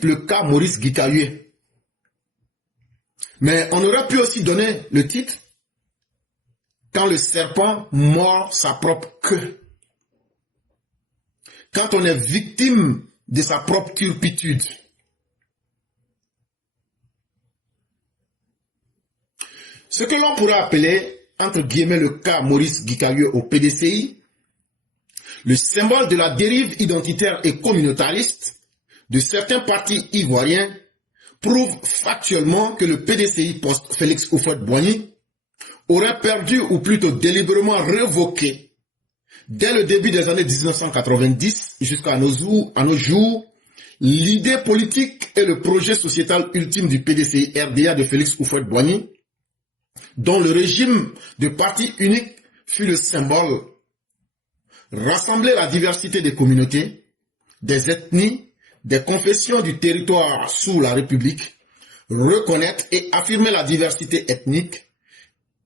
le cas Maurice Guikaye. Mais on aurait pu aussi donner le titre « Quand le serpent mord sa propre queue ». Quand on est victime de sa propre turpitude. Ce que l'on pourrait appeler, entre guillemets, le cas Maurice Guikaye au PDCI, le symbole de la dérive identitaire et communautariste de certains partis ivoiriens prouve factuellement que le PDCI post-Félix Houphouët-Boigny aurait perdu ou plutôt délibérément révoqué dès le début des années 1990 jusqu'à nos jours l'idée politique et le projet sociétal ultime du PDCI RDA de Félix Houphouët-Boigny, dont le régime de parti unique fut le symbole. Rassembler la diversité des communautés, des ethnies, des confessions du territoire sous la République, reconnaître et affirmer la diversité ethnique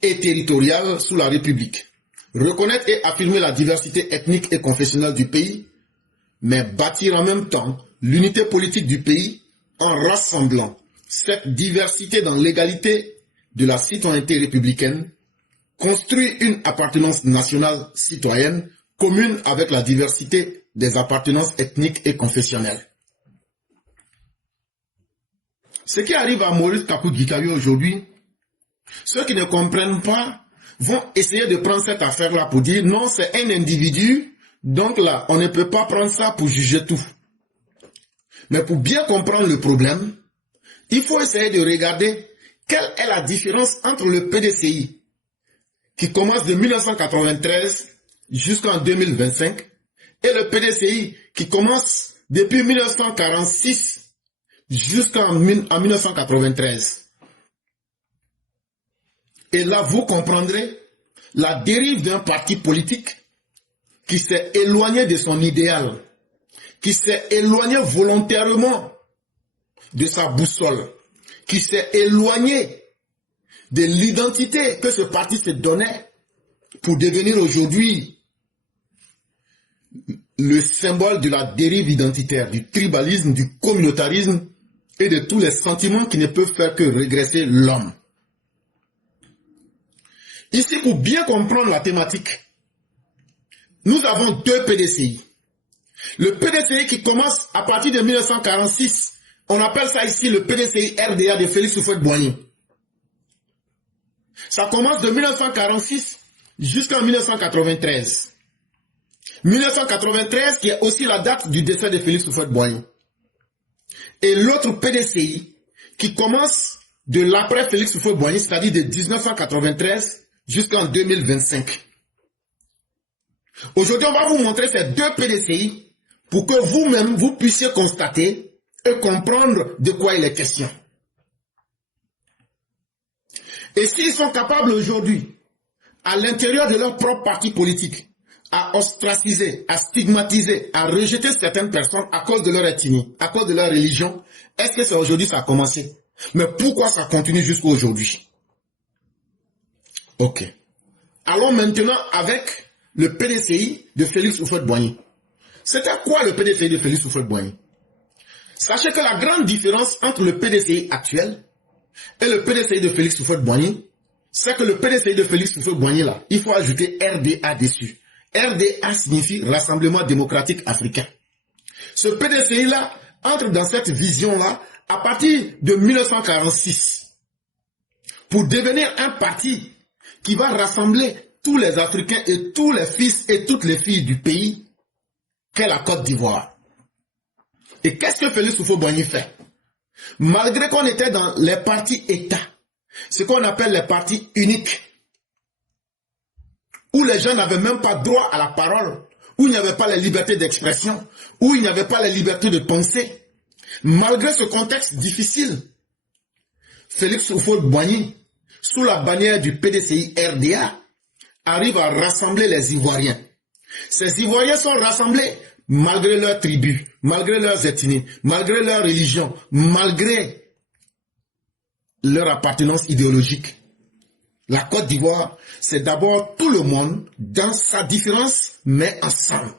et territoriale sous la République, reconnaître et affirmer la diversité ethnique et confessionnelle du pays, mais bâtir en même temps l'unité politique du pays en rassemblant cette diversité dans l'égalité de la citoyenneté républicaine, construire une appartenance nationale citoyenne commune avec la diversité des appartenances ethniques et confessionnelles. Ce qui arrive à Maurice Kakou Guikaye aujourd'hui, ceux qui ne comprennent pas vont essayer de prendre cette affaire-là pour dire non, c'est un individu, donc là, on ne peut pas prendre ça pour juger tout. Mais pour bien comprendre le problème, il faut essayer de regarder quelle est la différence entre le PDCI, qui commence de 1993 jusqu'en 2025, et le PDCI qui commence depuis 1946 jusqu'en 1993. Et là, vous comprendrez la dérive d'un parti politique qui s'est éloigné de son idéal, qui s'est éloigné volontairement de sa boussole, qui s'est éloigné de l'identité que ce parti se donnait pour devenir aujourd'hui le symbole de la dérive identitaire, du tribalisme, du communautarisme et de tous les sentiments qui ne peuvent faire que régresser l'homme. Ici, pour bien comprendre la thématique, nous avons deux PDCI. Le PDCI qui commence à partir de 1946, on appelle ça ici le PDCI RDA de Félix Houphouët-Boigny. Ça commence de 1946 jusqu'en 1993. 1993 qui est aussi la date du décès de Félix Houphouët-Boigny. Et l'autre PDCI qui commence de l'après Félix Houphouët-Boigny, c'est-à-dire de 1993 jusqu'en 2025. Aujourd'hui, on va vous montrer ces deux PDCI pour que vous-même, vous puissiez constater et comprendre de quoi il est question. Et s'ils sont capables aujourd'hui, à l'intérieur de leur propre parti politique, à ostraciser, à stigmatiser, à rejeter certaines personnes à cause de leur ethnie, à cause de leur religion, est-ce que c'est aujourd'hui ça a commencé? Mais pourquoi ça continue jusqu'à aujourd'hui? Ok. Allons maintenant avec le PDCI de Félix Houphouët-Boigny. C'était quoi le PDCI de Félix Houphouët-Boigny? Sachez que la grande différence entre le PDCI actuel et le PDCI de Félix Houphouët-Boigny, c'est que le PDCI de Félix Houphouët-Boigny là, il faut ajouter RDA dessus. RDA signifie Rassemblement démocratique africain. Ce PDCI là entre dans cette vision là à partir de 1946 pour devenir un parti qui va rassembler tous les Africains et tous les fils et toutes les filles du pays qu'est la Côte d'Ivoire. Et qu'est-ce que Félix Houphouët-Boigny fait? Malgré qu'on était dans les partis États, ce qu'on appelle les partis uniques, où les gens n'avaient même pas droit à la parole, où il n'y avait pas la liberté d'expression, où il n'y avait pas la liberté de penser, malgré ce contexte difficile, Félix Houphouët-Boigny, sous la bannière du PDCI RDA, arrive à rassembler les Ivoiriens. Ces Ivoiriens sont rassemblés malgré leurs tribus, malgré leurs ethnies, malgré leur religion, malgré leur appartenance idéologique. La Côte d'Ivoire, c'est d'abord tout le monde dans sa différence, mais ensemble.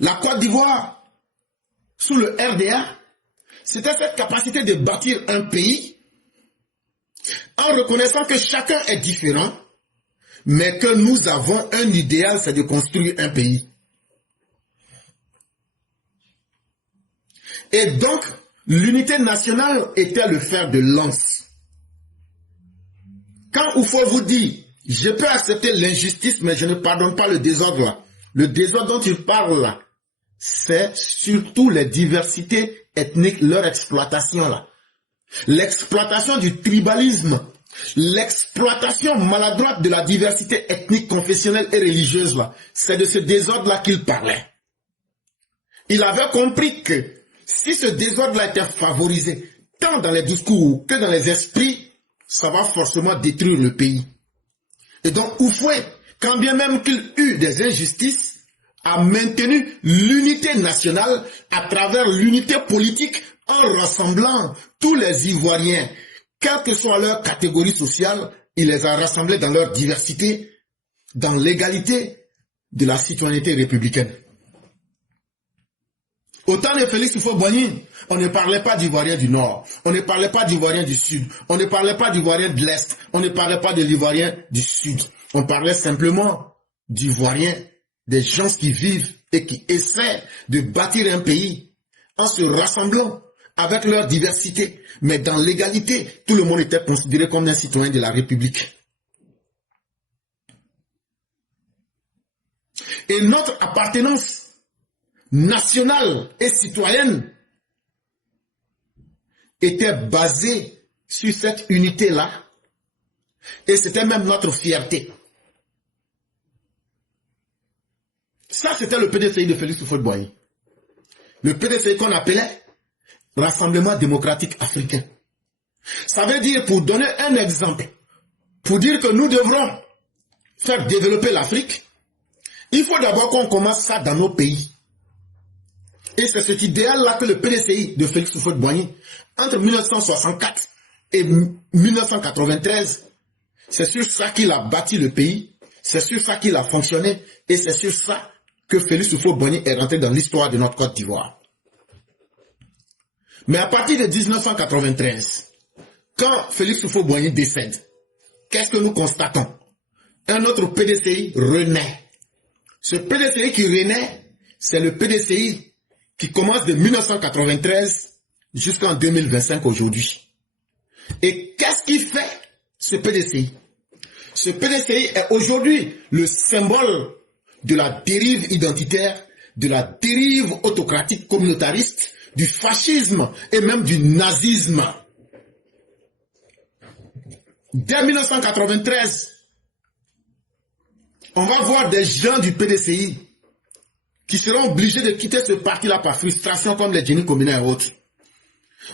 La Côte d'Ivoire, sous le RDA, c'était cette capacité de bâtir un pays en reconnaissant que chacun est différent, mais que nous avons un idéal, c'est de construire un pays. Et donc, l'unité nationale était le fer de lance. Quand Oufo vous dit, je peux accepter l'injustice, mais je ne pardonne pas le désordre là. Le désordre dont il parle là, c'est surtout les diversités ethniques, leur exploitation là. L'exploitation du tribalisme, l'exploitation maladroite de la diversité ethnique, confessionnelle et religieuse là. C'est de ce désordre là qu'il parlait. Il avait compris que si ce désordre là était favorisé, tant dans les discours que dans les esprits, ça va forcément détruire le pays. Et donc Oufoué, quand bien même qu'il eut des injustices, a maintenu l'unité nationale à travers l'unité politique en rassemblant tous les Ivoiriens, quelle que soit leur catégorie sociale, il les a rassemblés dans leur diversité, dans l'égalité de la citoyenneté républicaine. Au temps de Félix Houphouët-Boigny, on ne parlait pas d'Ivoiriens du Nord, on ne parlait pas d'Ivoiriens du Sud, on ne parlait pas d'Ivoiriens de l'Est, on ne parlait pas de l'Ivoirien du Sud. On parlait simplement d'Ivoiriens, des gens qui vivent et qui essaient de bâtir un pays en se rassemblant avec leur diversité. Mais dans l'égalité, tout le monde était considéré comme un citoyen de la République. Et notre appartenance nationale et citoyenne était basée sur cette unité-là. Et c'était même notre fierté. Ça, c'était le PDCI de Félix Houphouët-Boigny. Le PDCI qu'on appelait Rassemblement démocratique africain. Ça veut dire, pour donner un exemple, pour dire que nous devrons faire développer l'Afrique, il faut d'abord qu'on commence ça dans nos pays. Et c'est cet idéal-là que le PDCI de Félix Houphouët-Boigny, entre 1964 et 1993, c'est sur ça qu'il a bâti le pays, c'est sur ça qu'il a fonctionné, et c'est sur ça que Félix Houphouët-Boigny est rentré dans l'histoire de notre Côte d'Ivoire. Mais à partir de 1993, quand Félix Houphouët-Boigny décède, qu'est-ce que nous constatons? Un autre PDCI renaît. Ce PDCI qui renaît, c'est le PDCI qui commence de 1993 jusqu'en 2025 aujourd'hui. Et qu'est-ce qui fait ce PDCI? Ce PDCI est aujourd'hui le symbole de la dérive identitaire, de la dérive autocratique communautariste, du fascisme et même du nazisme. Dès 1993, on va voir des gens du PDCI qui seront obligés de quitter ce parti-là par frustration, comme les Jenny Komina et autres.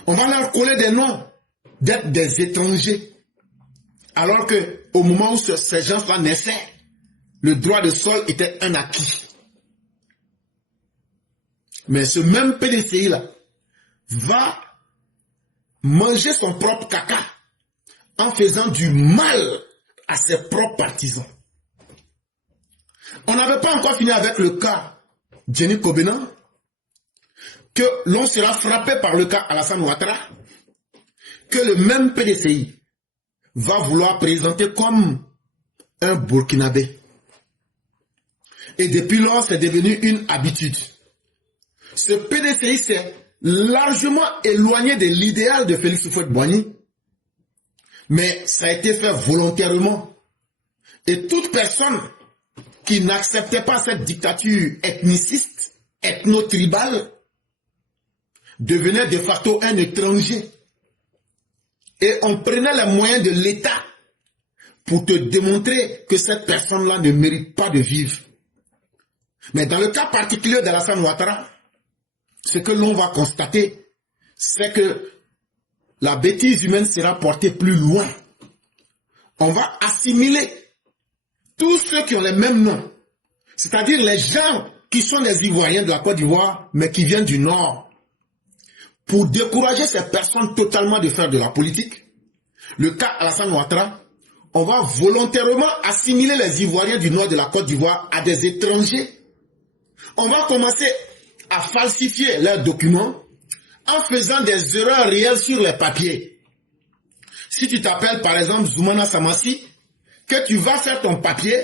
On va leur coller des noms d'être des étrangers. Alors que au moment où ces gens-là naissaient, le droit de sol était un acquis. Mais ce même PDCI-là va manger son propre caca en faisant du mal à ses propres partisans. On n'avait pas encore fini avec le cas Jenny Komina, que l'on sera frappé par le cas Alassane Ouattara, que le même PDCI va vouloir présenter comme un Burkinabé. Et depuis lors, c'est devenu une habitude. Ce PDCI s'est largement éloigné de l'idéal de Félix Houphouët-Boigny, mais ça a été fait volontairement. Et toute personne qui n'acceptait pas cette dictature ethniciste, ethno-tribale, devenait de facto un étranger. Et on prenait les moyens de l'État pour te démontrer que cette personne-là ne mérite pas de vivre. Mais dans le cas particulier d'Alassane Ouattara, ce que l'on va constater, c'est que la bêtise humaine sera portée plus loin. On va assimiler tous ceux qui ont les mêmes noms, c'est-à-dire les gens qui sont des Ivoiriens de la Côte d'Ivoire, mais qui viennent du Nord, pour décourager ces personnes totalement de faire de la politique. Le cas Alassane Ouattara, on va volontairement assimiler les Ivoiriens du Nord de la Côte d'Ivoire à des étrangers. On va commencer à falsifier leurs documents en faisant des erreurs réelles sur les papiers. Si tu t'appelles par exemple Zoumana Samassi, que tu vas faire ton papier,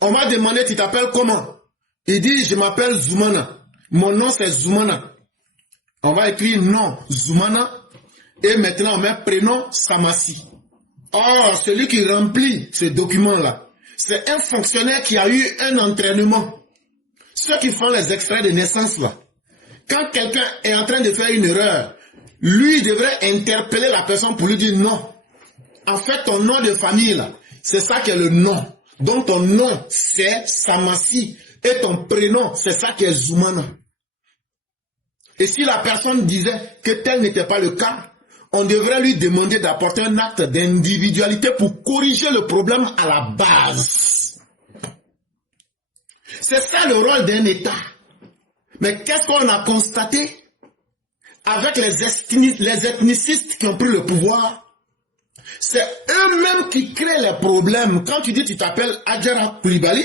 on va demander tu t'appelles comment? Il dit je m'appelle Zoumana, mon nom c'est Zoumana. On va écrire nom Zoumana et maintenant on met prénom Samassi. Or, celui qui remplit ce document-là, c'est un fonctionnaire qui a eu un entraînement. Ceux qui font les extraits de naissance là, quand quelqu'un est en train de faire une erreur, lui devrait interpeller la personne pour lui dire non. En fait, ton nom de famille là, c'est ça qui est le nom. Donc ton nom c'est Samassi et ton prénom c'est ça qui est Zoumana. Et si la personne disait que tel n'était pas le cas, on devrait lui demander d'apporter un acte d'individualité pour corriger le problème à la base. C'est ça le rôle d'un État. Mais qu'est-ce qu'on a constaté avec les ethnicistes qui ont pris le pouvoir? C'est eux-mêmes qui créent les problèmes. Quand tu dis tu t'appelles Adjara Koulibaly,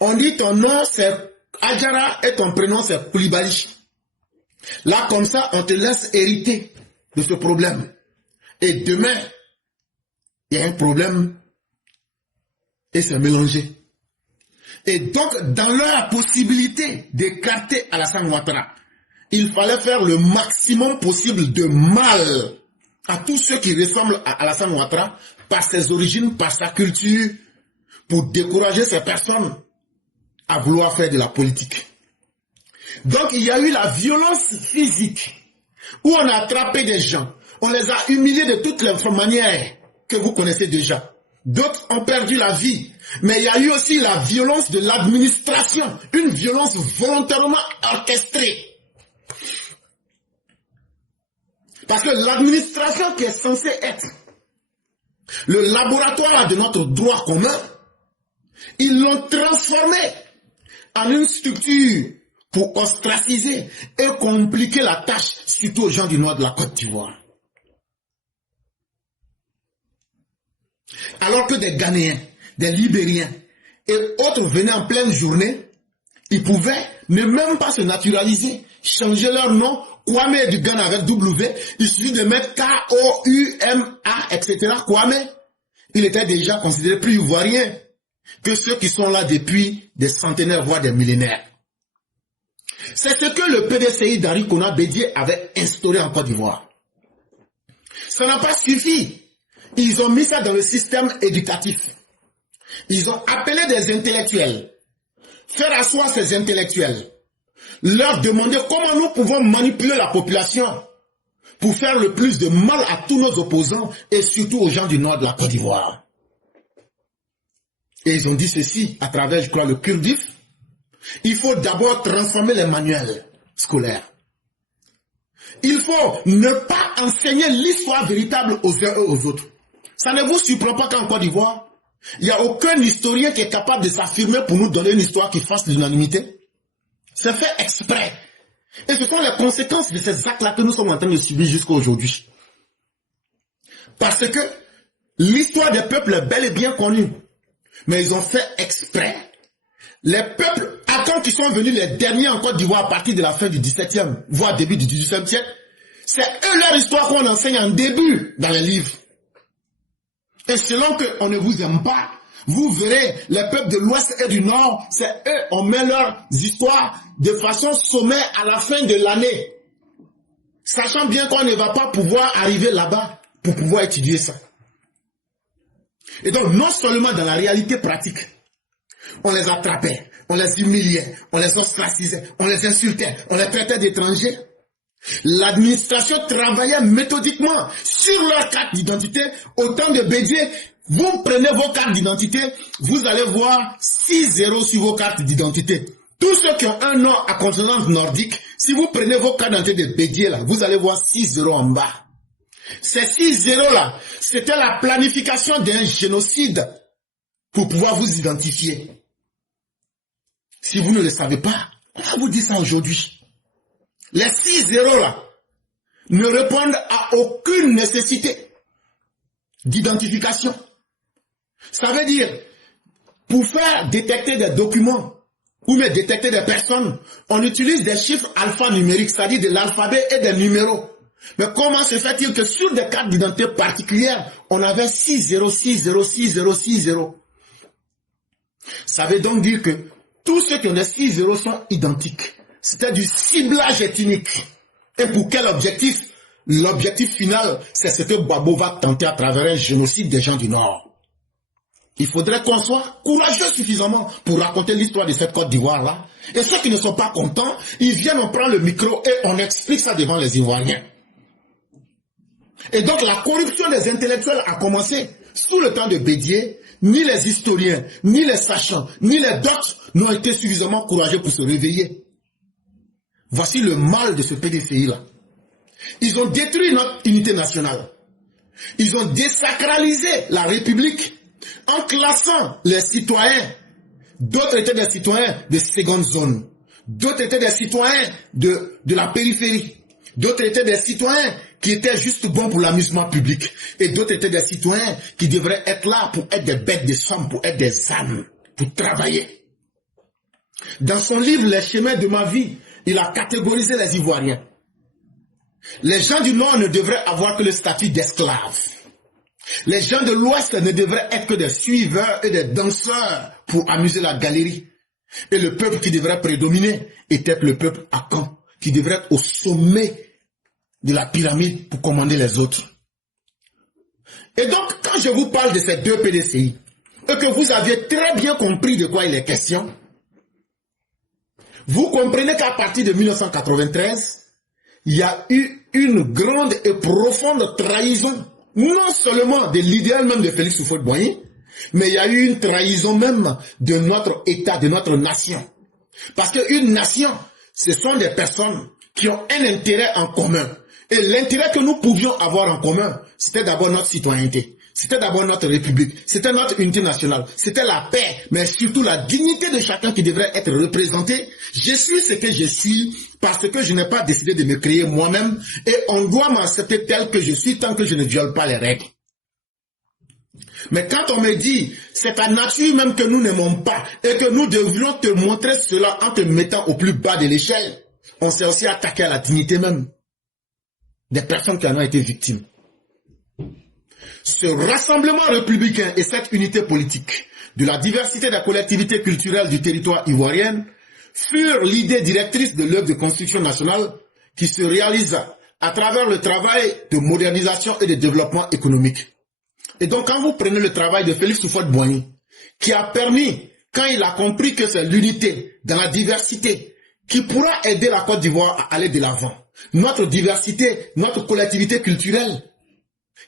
on dit ton nom c'est Adjara et ton prénom c'est Koulibaly. Là comme ça on te laisse hériter de ce problème. Et demain, il y a un problème et c'est mélangé. Et donc, dans leur possibilité d'écarter Alassane Ouattara, il fallait faire le maximum possible de mal à tous ceux qui ressemblent à Alassane Ouattara par ses origines, par sa culture, pour décourager ces personnes à vouloir faire de la politique. Donc, il y a eu la violence physique, où on a attrapé des gens, on les a humiliés de toutes les manières que vous connaissez déjà. D'autres ont perdu la vie. Mais il y a eu aussi la violence de l'administration, une violence volontairement orchestrée. Parce que l'administration qui est censée être le laboratoire de notre droit commun, ils l'ont transformé en une structure pour ostraciser et compliquer la tâche, surtout aux gens du nord de la Côte d'Ivoire. Alors que des Ghanéens, des Libériens et autres venaient en pleine journée, ils pouvaient ne même pas se naturaliser, changer leur nom, Kwame du Ghana avec W, il suffit de mettre K-O-U-M-A, etc. Kwame, il était déjà considéré plus ivoirien que ceux qui sont là depuis des centenaires, voire des millénaires. C'est ce que le PDCI d'Henri Konan Bédié avait instauré en Côte d'Ivoire. Ça n'a pas suffi. Ils ont mis ça dans le système éducatif. Ils ont appelé des intellectuels, faire asseoir ces intellectuels, leur demander comment nous pouvons manipuler la population pour faire le plus de mal à tous nos opposants et surtout aux gens du nord de la Côte d'Ivoire. Et ils ont dit ceci à travers, je crois, le Kurdif. Il faut d'abord transformer les manuels scolaires. Il faut ne pas enseigner l'histoire véritable aux uns et aux autres. Ça ne vous surprend pas qu'en Côte d'Ivoire, il n'y a aucun historien qui est capable de s'affirmer pour nous donner une histoire qui fasse l'unanimité. C'est fait exprès. Et ce sont les conséquences de ces actes-là que nous sommes en train de subir jusqu'à aujourd'hui. Parce que l'histoire des peuples est bel et bien connue. Mais ils ont fait exprès. Les peuples, quand ils sont venus les derniers en Côte d'Ivoire à partir de la fin du 17e, voire début du 18e siècle, c'est eux leur histoire qu'on enseigne en début dans les livres. Et selon qu'on ne vous aime pas, vous verrez les peuples de l'Ouest et du Nord, c'est eux, on met leurs histoires de façon sommaire à la fin de l'année. Sachant bien qu'on ne va pas pouvoir arriver là-bas pour pouvoir étudier ça. Et donc, non seulement dans la réalité pratique, on les attrapait, on les humiliait, on les ostracisait, on les insultait, on les traitait d'étrangers. L'administration travaillait méthodiquement sur leur carte d'identité. Au temps de Bédié, vous prenez vos cartes d'identité, vous allez voir 6 zéros sur vos cartes d'identité. Tous ceux qui ont un nom à consonance nordique, si vous prenez vos cartes d'identité de Bédié, là, vous allez voir 6 zéros en bas. Ces 6 zéros-là, c'était la planification d'un génocide pour pouvoir vous identifier. Si vous ne le savez pas, on va vous dire ça aujourd'hui. Les 6 zéros-là ne répondent à aucune nécessité d'identification. Ça veut dire, pour faire détecter des documents ou même détecter des personnes, on utilise des chiffres alphanumériques, c'est-à-dire de l'alphabet et des numéros. Mais comment se fait-il que sur des cartes d'identité particulières, on avait 60606060? Ça veut donc dire que tous ceux qui ont des 60 sont identiques. C'était du ciblage ethnique. Et pour quel objectif? L'objectif final, c'est ce que Gbagbo va tenter à travers un génocide des gens du Nord. Il faudrait qu'on soit courageux suffisamment pour raconter l'histoire de cette Côte d'Ivoire-là. Et ceux qui ne sont pas contents, ils viennent, on prend le micro et on explique ça devant les Ivoiriens. Et donc la corruption des intellectuels a commencé sous le temps de Bédié. Ni les historiens, ni les sachants, ni les docs n'ont été suffisamment courageux pour se réveiller. Voici le mal de ce PDCI-là. Ils ont détruit notre unité nationale. Ils ont désacralisé la République en classant les citoyens. D'autres étaient des citoyens de seconde zone. D'autres étaient des citoyens de la périphérie. D'autres étaient des citoyens qui étaient juste bons pour l'amusement public. Et d'autres étaient des citoyens qui devraient être là pour être des bêtes de somme, pour être des âmes, pour travailler. Dans son livre « Les chemins de ma vie », il a catégorisé les Ivoiriens. Les gens du Nord ne devraient avoir que le statut d'esclaves. Les gens de l'Ouest ne devraient être que des suiveurs et des danseurs pour amuser la galerie. Et le peuple qui devrait prédominer était le peuple à Caen, qui devrait être au sommet de la pyramide pour commander les autres. Et donc, quand je vous parle de ces deux PDCI, et que vous aviez très bien compris de quoi il est question, vous comprenez qu'à partir de 1993, il y a eu une grande et profonde trahison, non seulement de l'idéal même de Félix Houphouët-Boigny, mais il y a eu une trahison même de notre État, de notre nation. Parce qu'une nation, ce sont des personnes qui ont un intérêt en commun. Et l'intérêt que nous pouvions avoir en commun, c'était d'abord notre citoyenneté. C'était d'abord notre République. C'était notre unité nationale. C'était la paix, mais surtout la dignité de chacun qui devrait être représenté. Je suis ce que je suis parce que je n'ai pas décidé de me créer moi-même et on doit m'accepter tel que je suis tant que je ne viole pas les règles. Mais quand on me dit, c'est ta nature même que nous n'aimons pas et que nous devrions te montrer cela en te mettant au plus bas de l'échelle, on s'est aussi attaqué à la dignité même des personnes qui en ont été victimes. Ce rassemblement républicain et cette unité politique de la diversité des collectivités culturelles du territoire ivoirien furent l'idée directrice de l'œuvre de construction nationale qui se réalisa à travers le travail de modernisation et de développement économique. Et donc quand vous prenez le travail de Félix Houphouët-Boigny, qui a permis, quand il a compris que c'est l'unité dans la diversité qui pourra aider la Côte d'Ivoire à aller de l'avant, notre diversité, notre collectivité culturelle,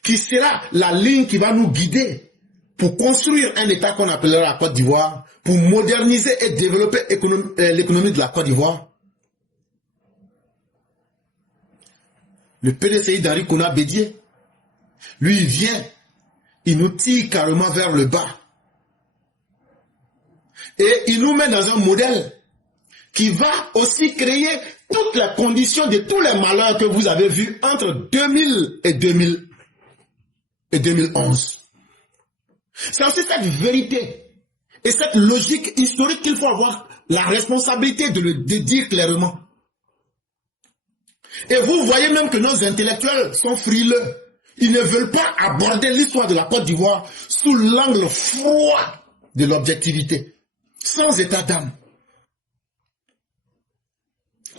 qui sera la ligne qui va nous guider pour construire un État qu'on appellera la Côte d'Ivoire, pour moderniser et développer l'économie de la Côte d'Ivoire. Le PDCI d'Henri Konan Bédié, lui, il vient, il nous tire carrément vers le bas. Et il nous met dans un modèle qui va aussi créer toutes les conditions de tous les malheurs que vous avez vus entre 2000 et 2011. C'est aussi cette vérité et cette logique historique qu'il faut avoir la responsabilité de le dire clairement. Et vous voyez même que nos intellectuels sont frileux. Ils ne veulent pas aborder l'histoire de la Côte d'Ivoire sous l'angle froid de l'objectivité, sans état d'âme.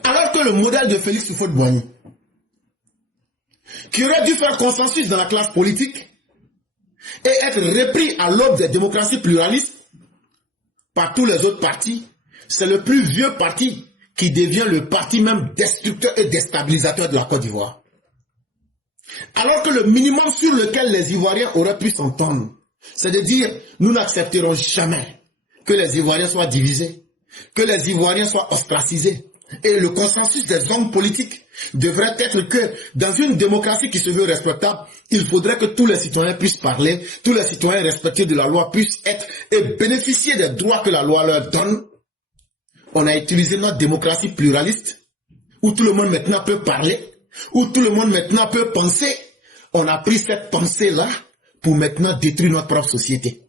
Alors que le modèle de Félix Houphouët-Boigny, qui aurait dû faire consensus dans la classe politique et être repris à l'aube des démocraties pluralistes par tous les autres partis, c'est le plus vieux parti qui devient le parti même destructeur et déstabilisateur de la Côte d'Ivoire. Alors que le minimum sur lequel les Ivoiriens auraient pu s'entendre, c'est de dire, nous n'accepterons jamais que les Ivoiriens soient divisés, que les Ivoiriens soient ostracisés. Et le consensus des hommes politiques devrait être que dans une démocratie qui se veut respectable, il faudrait que tous les citoyens puissent parler, tous les citoyens respectueux de la loi puissent être et bénéficier des droits que la loi leur donne. On a utilisé notre démocratie pluraliste, où tout le monde maintenant peut parler, où tout le monde maintenant peut penser. On a pris cette pensée-là pour maintenant détruire notre propre société.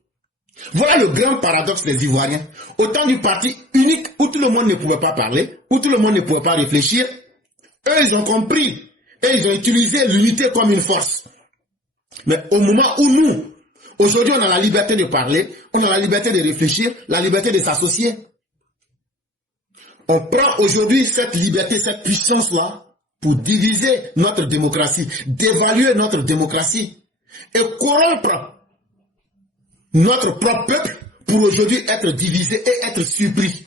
Voilà le grand paradoxe des Ivoiriens. Au temps du parti unique où tout le monde ne pouvait pas parler, où tout le monde ne pouvait pas réfléchir, eux, ils ont compris et ils ont utilisé l'unité comme une force. Mais au moment où nous, aujourd'hui, on a la liberté de parler, on a la liberté de réfléchir, la liberté de s'associer. On prend aujourd'hui cette liberté, cette puissance-là pour diviser notre démocratie, dévaluer notre démocratie et corrompre notre propre peuple pour aujourd'hui être divisé et être surpris.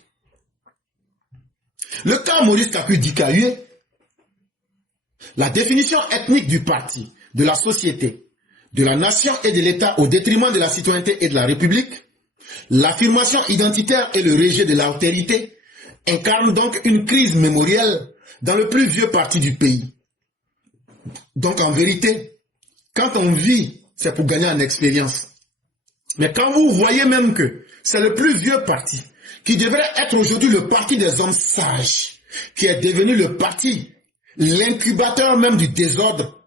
Le cas Maurice Kaku Dikaye, la définition ethnique du parti, de la société, de la nation et de l'État au détriment de la citoyenneté et de la République, l'affirmation identitaire et le rejet de l'altérité incarnent donc une crise mémorielle dans le plus vieux parti du pays. Donc en vérité, quand on vit, c'est pour gagner en expérience. Mais quand vous voyez même que c'est le plus vieux parti, qui devrait être aujourd'hui le parti des hommes sages, qui est devenu le parti, l'incubateur même du désordre,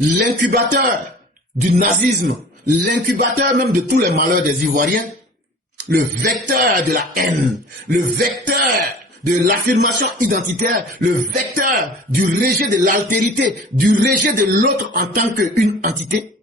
l'incubateur du nazisme, l'incubateur même de tous les malheurs des Ivoiriens, le vecteur de la haine, le vecteur de l'affirmation identitaire, le vecteur du rejet de l'altérité, du rejet de l'autre en tant qu'une entité.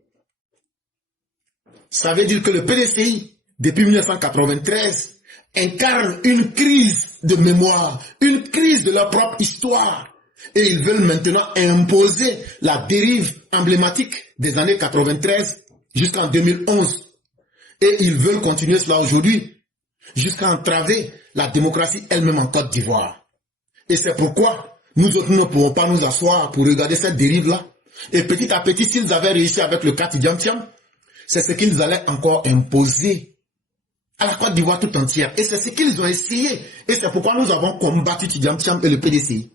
Ça veut dire que le PDCI, depuis 1993, incarne une crise de mémoire, une crise de leur propre histoire. Et ils veulent maintenant imposer la dérive emblématique des années 93 jusqu'en 2011. Et ils veulent continuer cela aujourd'hui, jusqu'à entraver la démocratie elle-même en Côte d'Ivoire. Et c'est pourquoi nous autres ne pouvons pas nous asseoir pour regarder cette dérive-là. Et petit à petit, s'ils avaient réussi avec le cas Tidjam-Tiam, c'est ce qu'ils allaient encore imposer à la Côte d'Ivoire tout entière. Et c'est ce qu'ils ont essayé. Et c'est pourquoi nous avons combattu Tidjam-Tiam et le PDCI.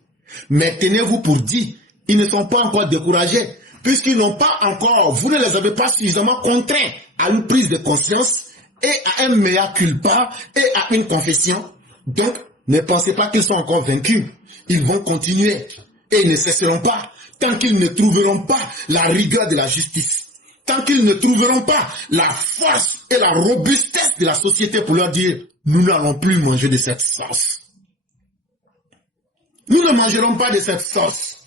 Mais tenez-vous pour dire, ils ne sont pas encore découragés, puisqu'ils n'ont pas encore, vous ne les avez pas suffisamment contraints à une prise de conscience et à un mea culpa et à une confession. Donc, ne pensez pas qu'ils sont encore vaincus. Ils vont continuer et ils ne cesseront pas tant qu'ils ne trouveront pas la rigueur de la justice, tant qu'ils ne trouveront pas la force et la robustesse de la société pour leur dire « nous n'allons plus manger de cette sauce ». Nous ne mangerons pas de cette sauce.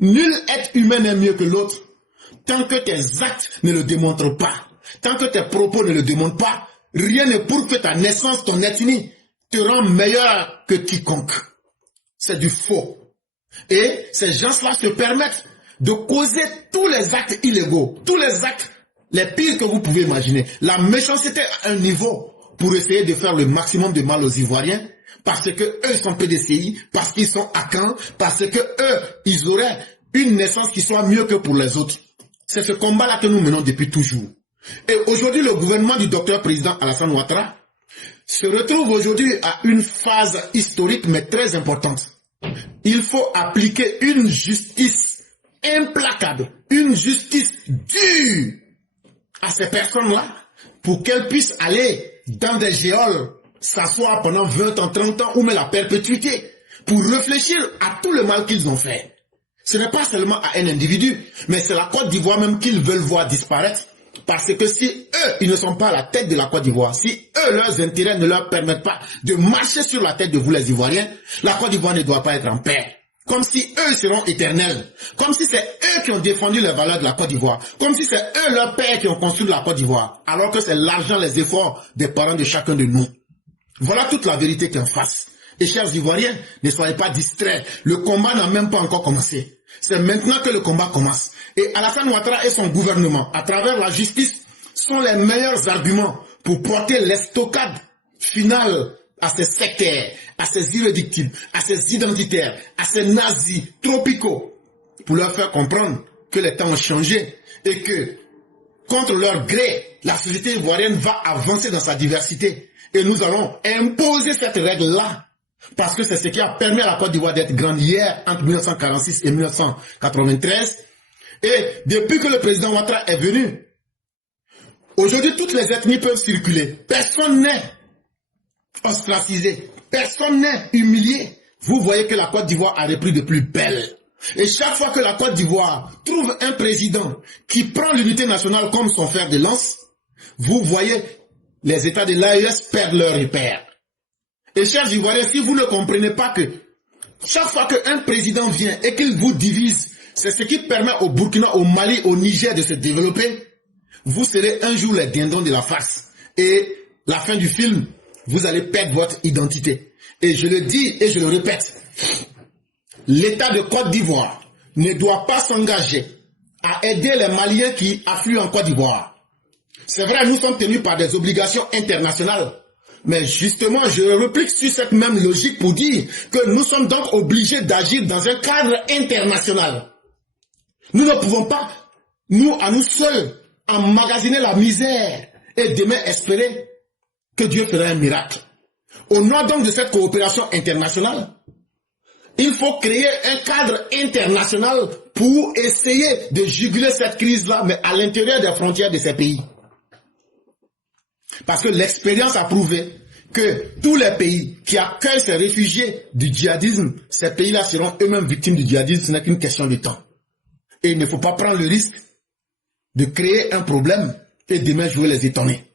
Nul être humain n'est mieux que l'autre. Tant que tes actes ne le démontrent pas, tant que tes propos ne le démontrent pas, rien ne prouve que ta naissance, ton ethnie, te rend meilleur que quiconque. C'est du faux. Et ces gens-là se permettent de causer tous les actes illégaux, tous les actes les pires que vous pouvez imaginer. La méchanceté à un niveau pour essayer de faire le maximum de mal aux Ivoiriens, parce que eux sont PDCI, parce qu'ils sont Akan, parce que eux, ils auraient une naissance qui soit mieux que pour les autres. C'est ce combat-là que nous menons depuis toujours. Et aujourd'hui, le gouvernement du docteur président Alassane Ouattara se retrouve aujourd'hui à une phase historique mais très importante. Il faut appliquer une justice implacable, une justice dure à ces personnes-là pour qu'elles puissent aller dans des géoles, s'asseoir pendant 20 ans, 30 ans ou même la perpétuité pour réfléchir à tout le mal qu'ils ont fait. Ce n'est pas seulement à un individu, mais c'est la Côte d'Ivoire même qu'ils veulent voir disparaître. Parce que si eux, ils ne sont pas à la tête de la Côte d'Ivoire, si eux, leurs intérêts ne leur permettent pas de marcher sur la tête de vous les Ivoiriens, la Côte d'Ivoire ne doit pas être en paix. Comme si eux seront éternels. Comme si c'est eux qui ont défendu les valeurs de la Côte d'Ivoire. Comme si c'est eux, leurs pères, qui ont construit la Côte d'Ivoire. Alors que c'est l'argent, les efforts des parents de chacun de nous. Voilà toute la vérité qui est en face. Et chers Ivoiriens, ne soyez pas distraits. Le combat n'a même pas encore commencé. C'est maintenant que le combat commence. Et Alassane Ouattara et son gouvernement, à travers la justice, sont les meilleurs arguments pour porter l'estocade finale à ces sectaires, à ces irréductibles, à ces identitaires, à ces nazis tropicaux, pour leur faire comprendre que les temps ont changé et que, contre leur gré, la société ivoirienne va avancer dans sa diversité. Et nous allons imposer cette règle-là. Parce que c'est ce qui a permis à la Côte d'Ivoire d'être grande hier, entre 1946 et 1993. Et depuis que le président Ouattara est venu, aujourd'hui toutes les ethnies peuvent circuler. Personne n'est ostracisé. Personne n'est humilié. Vous voyez que la Côte d'Ivoire a repris de plus belle. Et chaque fois que la Côte d'Ivoire trouve un président qui prend l'unité nationale comme son fer de lance, vous voyez les États de l'AES perdent leur repère. Et chers Ivoiriens, si vous ne comprenez pas que chaque fois qu'un président vient et qu'il vous divise, c'est ce qui permet au Burkina, au Mali, au Niger de se développer, vous serez un jour les dindons de la farce. Et la fin du film, vous allez perdre votre identité. Et je le dis et je le répète, l'État de Côte d'Ivoire ne doit pas s'engager à aider les Maliens qui affluent en Côte d'Ivoire. C'est vrai, nous sommes tenus par des obligations internationales. Mais justement, je réplique sur cette même logique pour dire que nous sommes donc obligés d'agir dans un cadre international. Nous ne pouvons pas, nous, à nous seuls, emmagasiner la misère et demain espérer que Dieu fera un miracle. Au nom donc de cette coopération internationale, il faut créer un cadre international pour essayer de juguler cette crise-là, mais à l'intérieur des frontières de ces pays. Parce que l'expérience a prouvé que tous les pays qui accueillent ces réfugiés du djihadisme, ces pays-là seront eux-mêmes victimes du djihadisme, ce n'est qu'une question de temps. Et il ne faut pas prendre le risque de créer un problème et demain jouer les étonnés.